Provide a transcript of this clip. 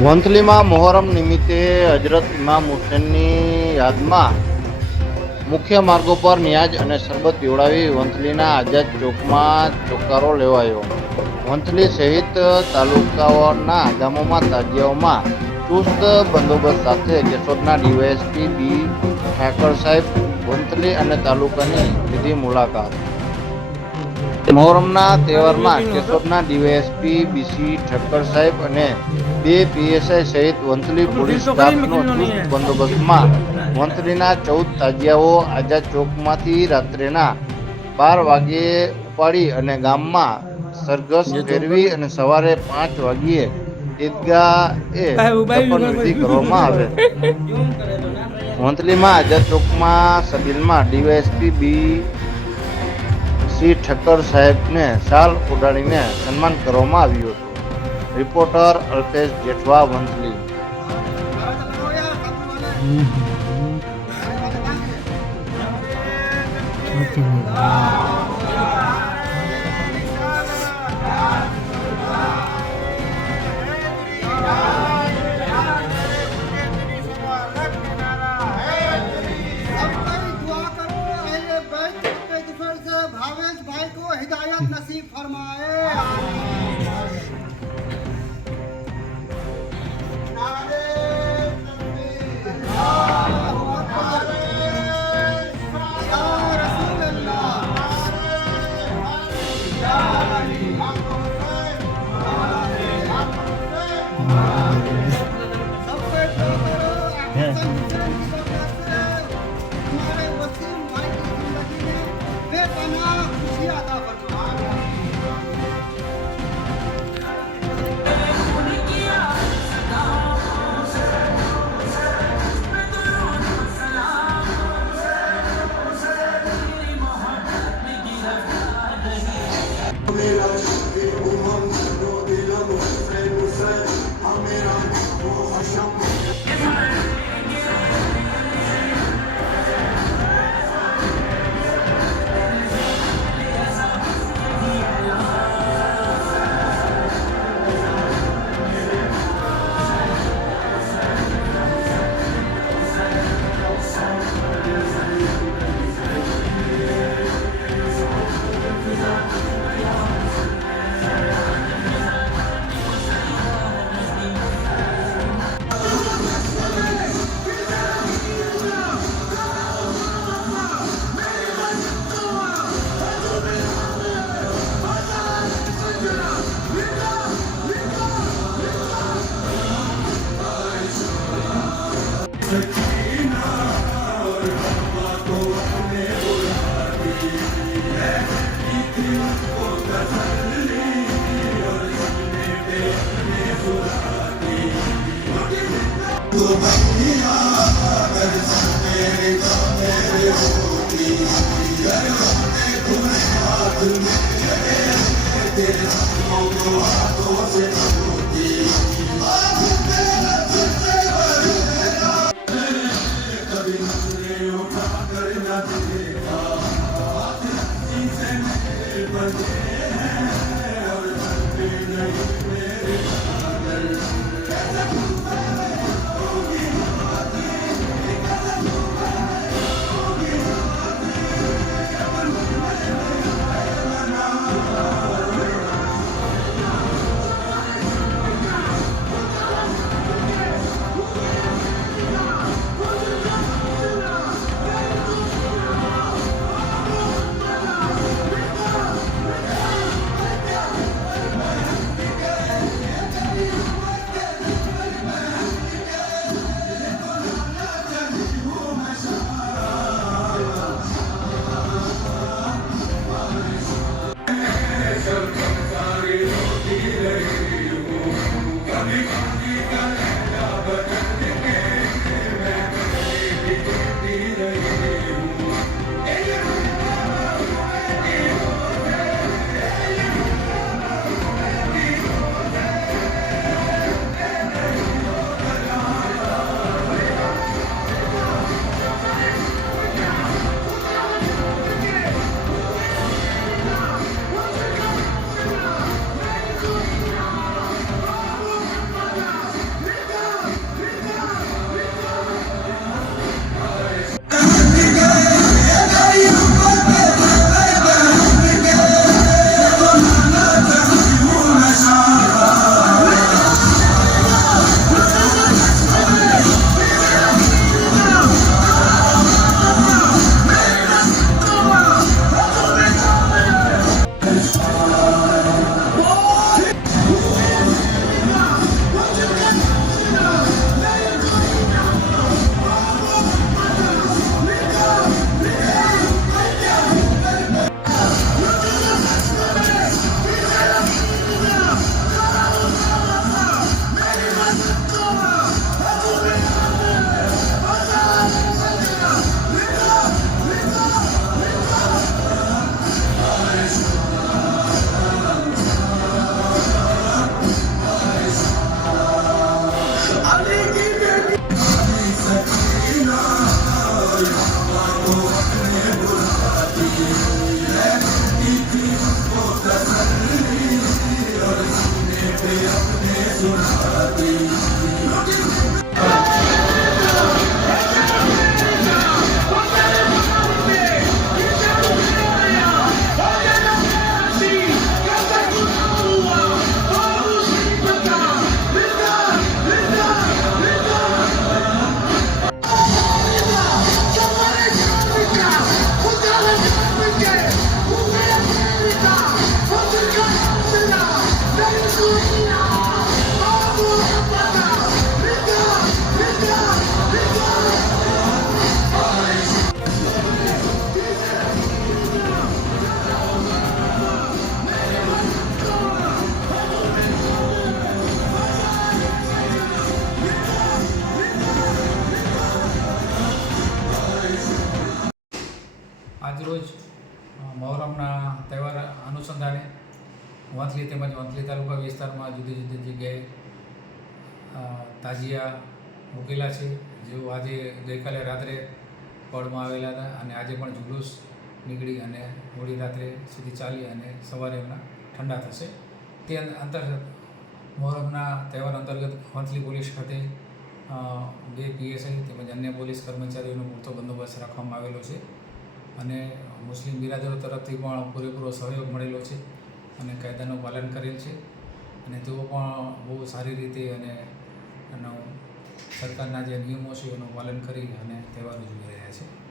વંથલીમાં મોહરમ નિમિત્તે હજરત ઇમામ હુસેનની યાદમાં મુખ્ય માર્ગો પર નિયાજ અને શરબત પીવડાવી વંથલીના આઝાદ ચોકમાં ચોકારો લેવાયો. વંથલી સહિત તાલુકાઓના ગામોમાં તાજિયાઓમાં ચુસ્ત બંદોબસ્ત સાથે કેશોદના ડીવાયએસપી બી ઠાકર સાહેબ વંથલી અને તાલુકાની લીધી મુલાકાત. મોહરમના તહેવારમાં કેશોદના ડીવાયએસપી બીસી ઠક્કર સાહેબ અને 2 પીએસઆઈ સહિત વંથલી પોલીસ સ્ટાફનો ચુસ્ત બંદોબસ્તમાં વંથલીના 14 તાજિયાઓ આઝાદ ચોકમાંથી રાત્રેના 12 વાગ્યે ઉપાડી અને ગામમાં સરઘસ ફેરવી અને સવારે 5 વાગ્યે ઈદગાહે દફન વિધિ કરવામાં આવે. વંથલીમાં આઝાદ ચોકમાં સબીલમાં ડીવાયએસપી બી સી ઠક્કર સાહેબને શાલ ઉડાડીને સન્માન કરવામાં આવ્યું હતું. રિપોર્ટર અલ્પેશ જેઠવા, વંથલી. भाई को हिदायत नसीब फरमाए. हमारे वसीम भाई की जिंदगी में बेपनाह खुशी अता फरमाए. આજરોજ મહોરમના તહેવાર અનુસંધાને વંથલી તેમજ વંથલી તાલુકા વિસ્તારમાં જુદી જુદી જગ્યાએ તાજિયા મૂકેલા છે. જેઓ આજે ગઈકાલે રાત્રે પળમાં આવેલા હતા અને આજે પણ જુલુસ નીકળી અને મોડી રાત્રે સુધી ચાલી અને સવારે એમના ઠંડા થશે. તે અંતર્ગત મહોરમના તહેવાર અંતર્ગત વંથલી પોલીસ ખાતે 2 PSI તેમજ અન્ય પોલીસ કર્મચારીઓનો પૂરતો બંદોબસ્ત રાખવામાં આવેલો છે અને મુસ્લિમ બિરાદરો તરફથી પણ પૂરેપૂરો સહયોગ મળેલો છે અને કાયદાનું પાલન કરેલ છે અને તેઓ પણ બહુ સારી રીતે અને સરકારના જે નિયમો છે એનું પાલન કરી અને તહેવાર ઉજવી રહ્યા છે.